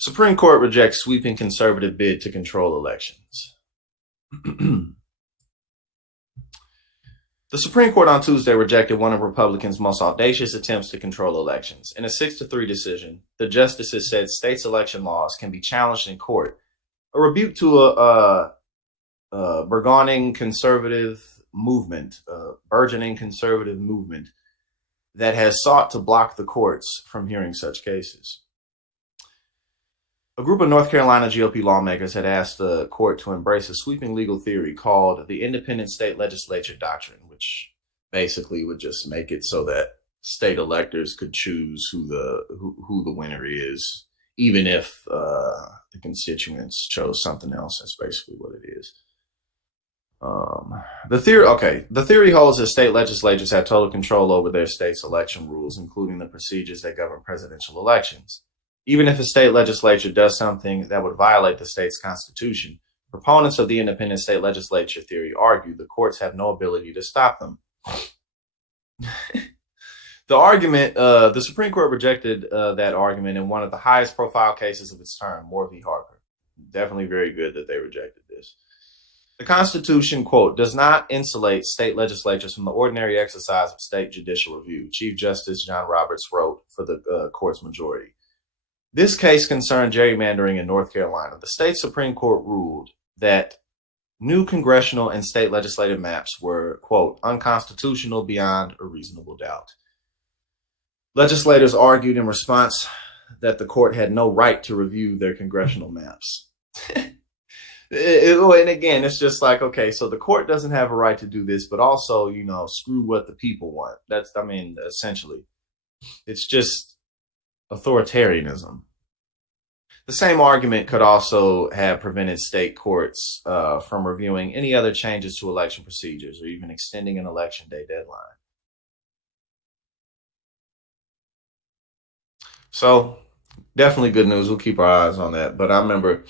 Supreme Court rejects sweeping conservative bid to control elections. The Supreme Court on Tuesday rejected one of Republicans' most audacious attempts to control elections. In a 6-3 decision, the justices said states' election laws can be challenged in court, a rebuke to a burgeoning conservative movement that has sought to block the courts from hearing such cases. A group of North Carolina GOP lawmakers had asked the court to embrace a sweeping legal theory called the independent state legislature doctrine, which basically would just make it so that state electors could choose who the winner is, even if the constituents chose something else. That's basically what it is. The theory holds that state legislatures have total control over their state's election rules, including the procedures that govern presidential elections. Even if a state legislature does something that would violate the state's constitution, proponents of the independent state legislature theory argue the courts have no ability to stop them. The Supreme Court rejected that argument in one of the highest profile cases of its term, Moore v. Harper. Definitely very good that they rejected this. The Constitution, quote, does not insulate state legislatures from the ordinary exercise of state judicial review, Chief Justice John Roberts wrote for the court's majority. This case concerned gerrymandering in North Carolina. The state Supreme Court ruled that new congressional and state legislative maps were, quote, unconstitutional beyond a reasonable doubt. Legislators argued in response that the court had no right to review their congressional maps. And again, it's just like, okay, so the court doesn't have a right to do this, but also, screw what the people want. Essentially, it's just authoritarianism. The same argument could also have prevented state courts from reviewing any other changes to election procedures or even extending an election day deadline. So definitely good news. We'll keep our eyes on that. But I remember,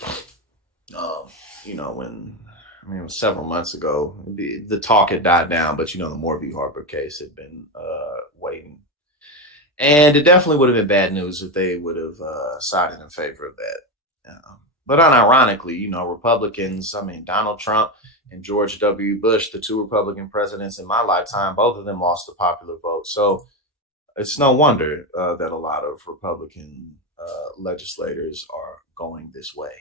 it was several months ago, the talk had died down, but the Moore v. Harper case had been waiting. And it definitely would have been bad news if they would have sided in favor of that. But unironically, Republicans, Donald Trump and George W. Bush, the two Republican presidents in my lifetime, both of them lost the popular vote. So it's no wonder that a lot of Republican legislators are going this way.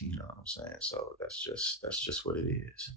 You know what I'm saying? So that's just what it is.